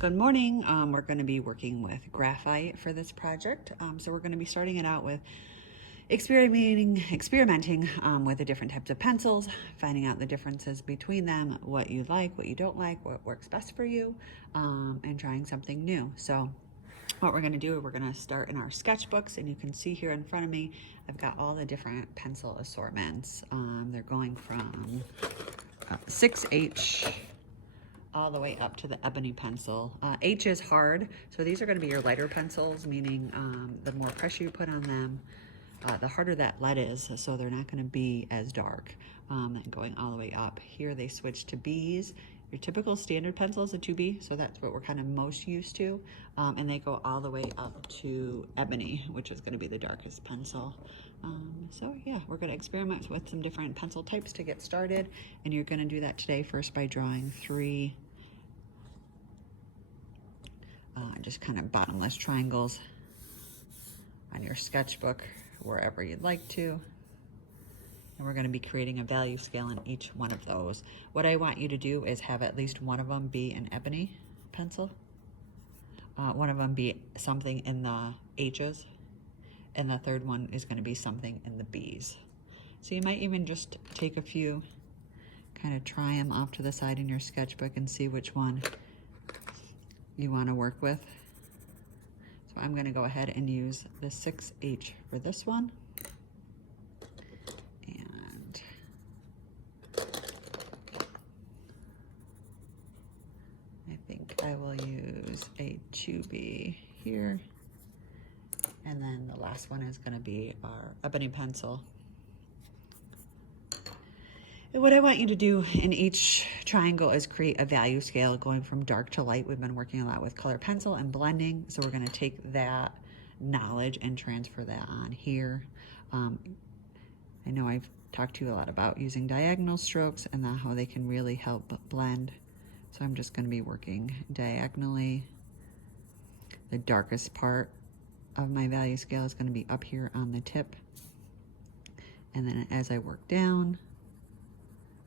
Good morning. We're going to be working with graphite for this project. So we're going to be starting it out with experimenting with the different types of pencils, finding out the differences between them, what you like, what you don't like, what works best for you, and trying something new. So what we're going to do is we're going to start in our sketchbooks, and you can see here in front of me I've got all the different pencil assortments. They're going from 6H all the way up to the ebony pencil. H is hard, so these are going to be your lighter pencils, meaning the more pressure you put on them, the harder that lead is, so they're not going to be as dark. And going all the way up here, they switch to Bs. Your typical standard pencil is a 2B, so that's what we're kind of most used to. And they go all the way up to ebony, which is going to be the darkest pencil. So yeah, we're going to experiment with some different pencil types to get started. And you're going to do that today first by drawing 3 just kind of bottomless triangles on your sketchbook, wherever you'd like to. And we're going to be creating a value scale in each one of those. What I want you to do is have at least one of them be an ebony pencil, one of them be something in the H's, and the third one is going to be something in the B's. So you might even just take a few, kind of try them off to the side in your sketchbook and see which one you want to work with. So I'm going to go ahead and use the 6H for this one. And I think I will use a 2B here. And then the last one is going to be our ebony pencil. And what I want you to do in each triangle is create a value scale going from dark to light. We've been working a lot with color pencil and blending, so we're going to take that knowledge and transfer that on here. I know I've talked to you a lot about using diagonal strokes and how they can really help blend. So I'm just going to be working diagonally. The darkest part of my value scale is going to be up here on the tip. And then as I work down,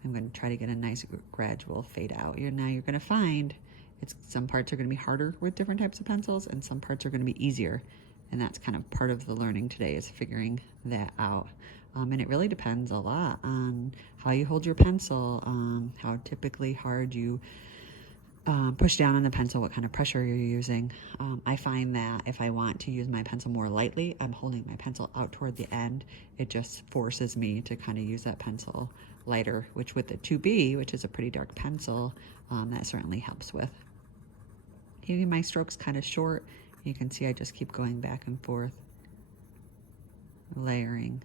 I'm going to try to get a nice gradual fade out. Now you're going to find some parts are going to be harder with different types of pencils and some parts are going to be easier. And that's kind of part of the learning today, is figuring that out. And it really depends a lot on how you hold your pencil, how typically hard you push down on the pencil, what kind of pressure you're using. I find that if I want to use my pencil more lightly, I'm holding my pencil out toward the end. It just forces me to kind of use that pencil lighter, which with the 2B, which is a pretty dark pencil, that certainly helps with. Keeping my strokes kind of short, you can see I just keep going back and forth, layering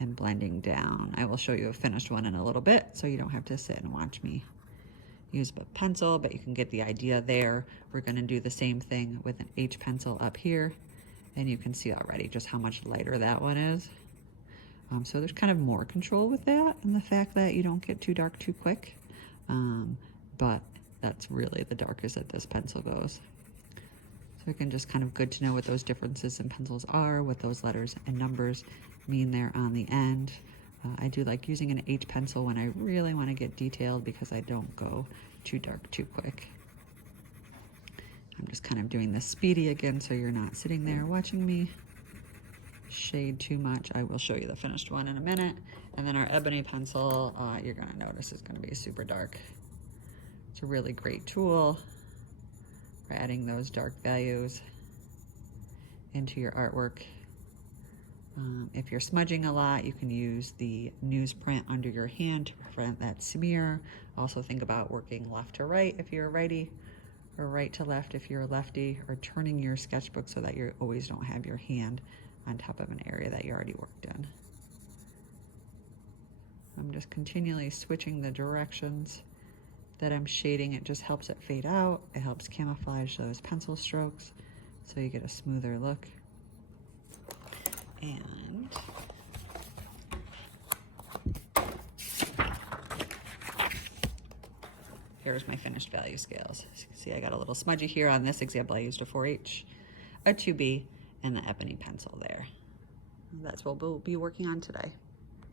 and blending down. I will show you a finished one in a little bit, so you don't have to sit and watch me use a pencil, but you can get the idea there. We're going to do the same thing with an H pencil up here, and you can see already just how much lighter that one is. So there's kind of more control with that, and the fact that you don't get too dark too quick, but that's really the darkest that this pencil goes. So it can just kind of good to know what those differences in pencils are, what those letters and numbers mean there on the end. I do like using an H pencil when I really want to get detailed, because I don't go too dark too quick. I'm just kind of doing this speedy again, so you're not sitting there watching me shade too much. I will show you the finished one in a minute. And then our ebony pencil, you're going to notice is going to be super dark. It's a really great tool for adding those dark values into your artwork. If you're smudging a lot, you can use the newsprint under your hand to prevent that smear. Also think about working left to right if you're a righty, or right to left if you're a lefty, or turning your sketchbook so that you always don't have your hand on top of an area that you already worked in. I'm just continually switching the directions that I'm shading. It just helps it fade out. It helps camouflage those pencil strokes so you get a smoother look. And here's my finished value scales. As you can see, I got a little smudgy here. On this example, I used a 4H, a 2B, and the ebony pencil there. That's what we'll be working on today.